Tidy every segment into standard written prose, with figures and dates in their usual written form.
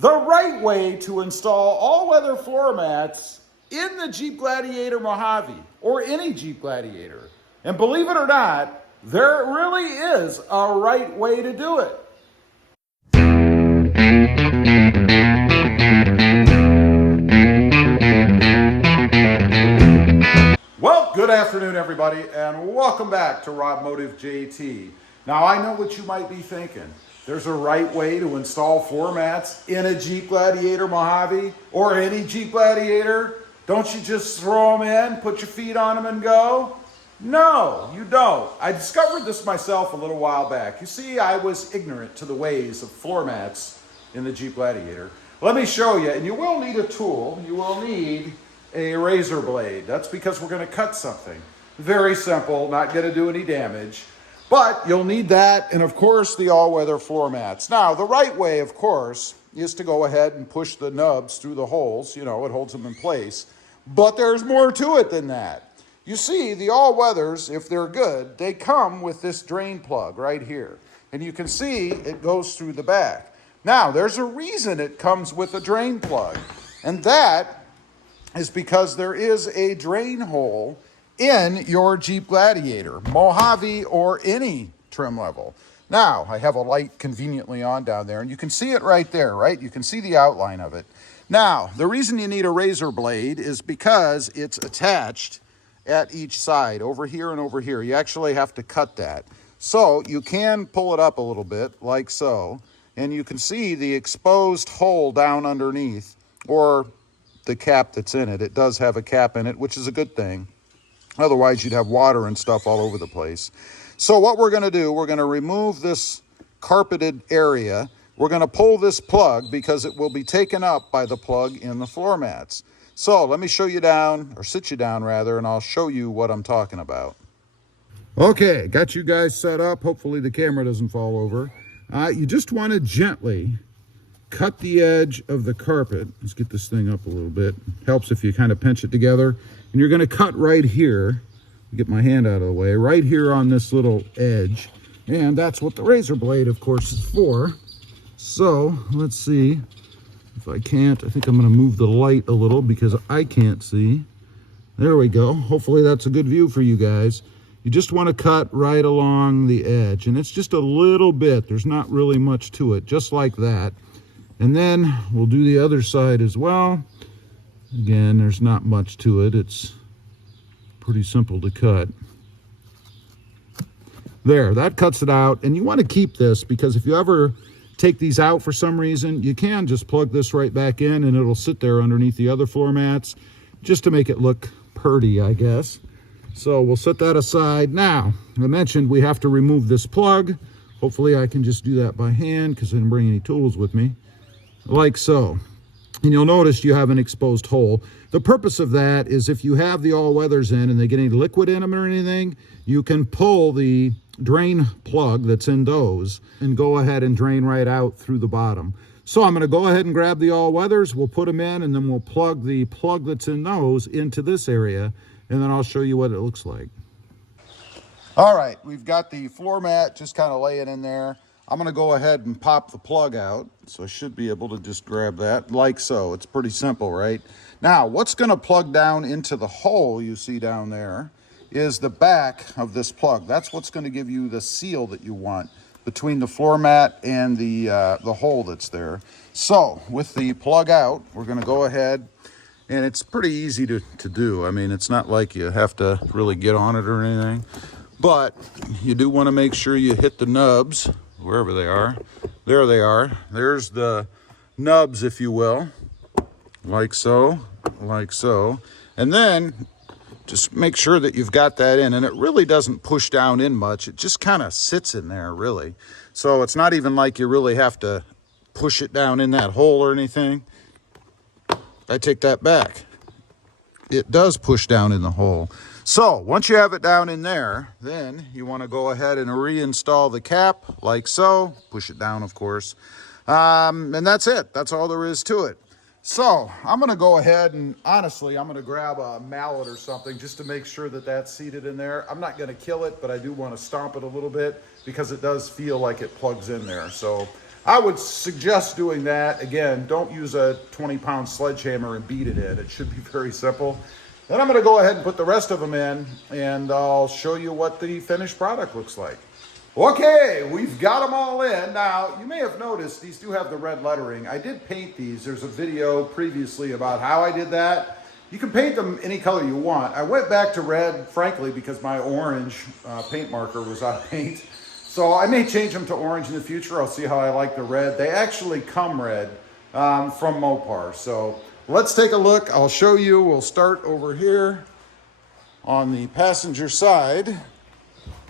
The right way to install all-weather floor mats in the Jeep Gladiator Mojave, or any Jeep Gladiator. And believe it or not, there really is a right way to do it. Well, good afternoon, everybody, and welcome back to Rodmotive JT. Now, I know what you might be thinking. There's a right way to install floor mats in a Jeep Gladiator Mojave or any Jeep Gladiator. Don't you just throw them in, put your feet on them and go? No, you don't. I discovered this myself a little while back. You see, I was ignorant to the ways of floor mats in the Jeep Gladiator. Let me show you, and you will need a tool. You will need a razor blade. That's because we're going to cut something. Very simple, not going to do any damage. But you'll need that, and of course, the all-weather floor mats. Now, the right way, of course, is to go ahead and push the nubs through the holes. You know, it holds them in place. But there's more to it than that. You see, the all-weathers, if they're good, they come with this drain plug right here. And you can see it goes through the back. Now, there's a reason it comes with a drain plug. And that is because there is a drain hole in your Jeep Gladiator, Mojave, or any trim level. Now, I have a light conveniently on down there, and you can see it right there, right? You can see the outline of it. Now, the reason you need a razor blade is because it's attached at each side, over here and over here. You actually have to cut that. So you can pull it up a little bit, like so, and you can see the exposed hole down underneath, or the cap that's in it. It does have a cap in it, which is a good thing. Otherwise, you'd have water and stuff all over the place. So what we're going to do, we're going to remove this carpeted area. We're going to pull this plug because it will be taken up by the plug in the floor mats. So let me show you down, or sit you down rather, and I'll show you what I'm talking about. Okay, got you guys set up. Hopefully the camera doesn't fall over. You just want to gently cut the edge of the carpet. Let's get this thing up a little bit. Helps if you kind of pinch it together. And you're going to cut right here. Get my hand out of the way. Right here on this little edge. And that's what the razor blade, of course, is for. So, let's see if I can't. I think I'm going to move the light a little because I can't see. There we go. Hopefully that's a good view for you guys. You just want to cut right along the edge. And it's just a little bit. There's not really much to it. Just like that. And then we'll do the other side as well. Again, there's not much to it. It's pretty simple to cut. There, that cuts it out. And you want to keep this because if you ever take these out for some reason, you can just plug this right back in and it'll sit there underneath the other floor mats just to make it look purty, I guess. So we'll set that aside. Now, I mentioned we have to remove this plug. Hopefully I can just do that by hand because I didn't bring any tools with me. Like so. And you'll notice you have an exposed hole. The purpose of that is if you have the all-weathers in and they get any liquid in them or anything, you can pull the drain plug that's in those and go ahead and drain right out through the bottom. So I'm going to go ahead and grab the all-weathers, we'll put them in, and then we'll plug the plug that's in those into this area, and then I'll show you what it looks like. All right, we've got the floor mat just kind of laying in there. I'm going to go ahead and pop the plug out, so I should be able to just grab that like so. It's pretty simple, right? Now, what's going to plug down into the hole you see down there is the back of this plug. That's what's going to give you the seal that you want between the floor mat and the hole that's there. So, with the plug out, we're going to go ahead, and it's pretty easy to do. I mean, it's not like you have to really get on it or anything, but you do want to make sure you hit the nubs wherever they are. There they are. There's the nubs, if you will, like so, like so. And then just make sure that you've got that in, and it really doesn't push down in much. It just kind of sits in there, really. So it's not even like you really have to push it down in that hole or anything. I take that back. It does push down in the hole. So once you have it down in there, then you want to go ahead and reinstall the cap like so. Push it down, of course. And that's it. That's all there is to it. So I'm going to go ahead and honestly, I'm going to grab a mallet or something just to make sure that that's seated in there. I'm not going to kill it, but I do want to stomp it a little bit because it does feel like it plugs in there. So I would suggest doing that. Again, don't use a 20-pound sledgehammer and beat it in. It should be very simple. Then I'm going to go ahead and put the rest of them in, and I'll show you what the finished product looks like. Okay, we've got them all in. Now, you may have noticed these do have the red lettering. I did paint these. There's a video previously about how I did that. You can paint them any color you want. I went back to red, frankly, because my orange paint marker was out of paint. So I may change them to orange in the future. I'll see how I like the red. They actually come red from Mopar. So let's take a look. I'll show you. We'll start over here on the passenger side.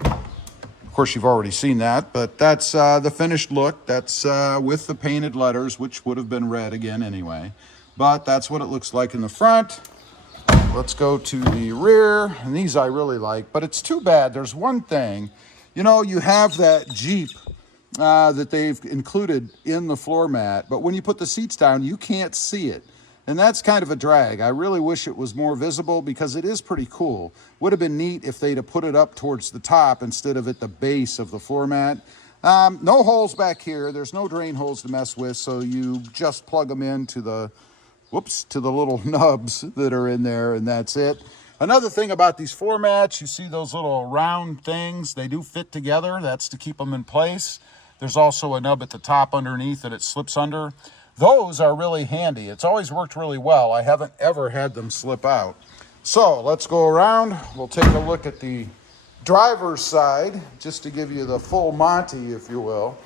Of course, you've already seen that, but that's the finished look. That's with the painted letters, which would have been red again anyway. But that's what it looks like in the front. Let's go to the rear, and these I really like, but it's too bad. There's one thing. You know, you have that Jeep that they've included in the floor mat, but when you put the seats down, you can't see it. And that's kind of a drag. I really wish it was more visible because it is pretty cool. Would have been neat if they'd have put it up towards the top instead of at the base of the floor mat. No holes back here. There's no drain holes to mess with, so you just plug them into the, to the little nubs that are in there, and that's it. Another thing about these floor mats, you see those little round things, they do fit together. That's to keep them in place. There's also a nub at the top underneath that it slips under. Those are really handy. It's always worked really well. I haven't ever had them slip out. So let's go around. We'll take a look at the driver's side, just to give you the full Monty, if you will.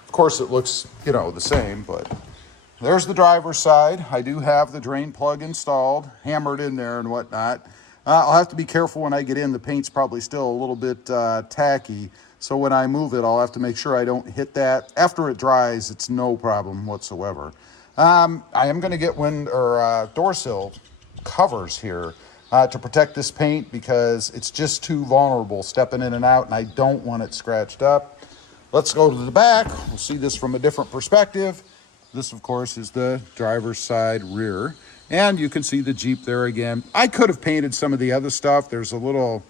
Of course, it looks, you know, the same, but there's the driver's side. I do have the drain plug installed, hammered in there and whatnot. I'll have to be careful when I get in. The paint's probably still a little bit tacky. So when I move it, I'll have to make sure I don't hit that. After it dries, it's no problem whatsoever. I am going to get door sill covers here to protect this paint because it's just too vulnerable stepping in and out, and I don't want it scratched up. Let's go to the back. We'll see this from a different perspective. This, of course, is the driver's side rear. And you can see the Jeep there again. I could have painted some of the other stuff. There's a little,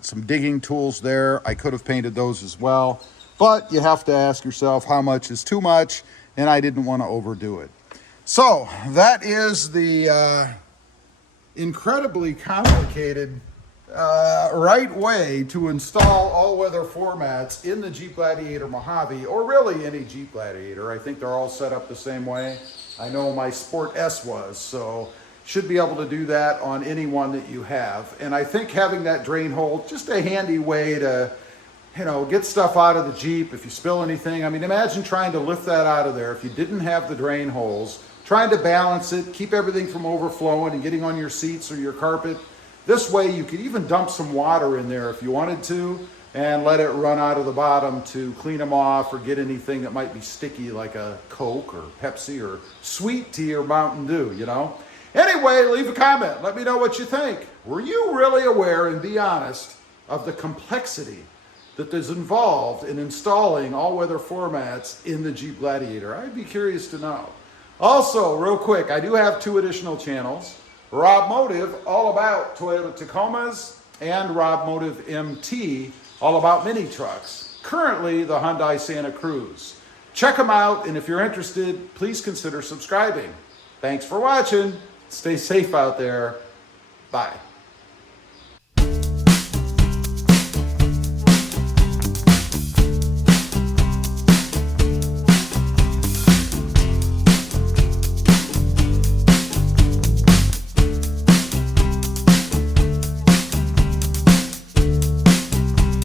some digging tools there. I could have painted those as well. But you have to ask yourself how much is too much, and I didn't want to overdo it. So that is the incredibly complicated right way to install all-weather floor mats in the Jeep Gladiator Mojave, or really any Jeep Gladiator. I think they're all set up the same way. I know my Sport S was, so should be able to do that on any one that you have. And I think having that drain hole, just a handy way to, you know, get stuff out of the Jeep if you spill anything. I mean, imagine trying to lift that out of there if you didn't have the drain holes, trying to balance it, keep everything from overflowing and getting on your seats or your carpet. This way you could even dump some water in there if you wanted to and let it run out of the bottom to clean them off or get anything that might be sticky like a Coke or Pepsi or sweet tea or Mountain Dew, you know. Anyway, leave a comment. Let me know what you think. Were you really aware, and be honest, of the complexity that is involved in installing all-weather floor mats in the Jeep Gladiator? I'd be curious to know. Also, real quick, I do have 2 additional channels. Rob Motive, all about Toyota Tacomas, and Rob Motive MT, all about mini trucks. Currently, the Hyundai Santa Cruz. Check them out, and if you're interested, please consider subscribing. Thanks for watching. Stay safe out there. Bye.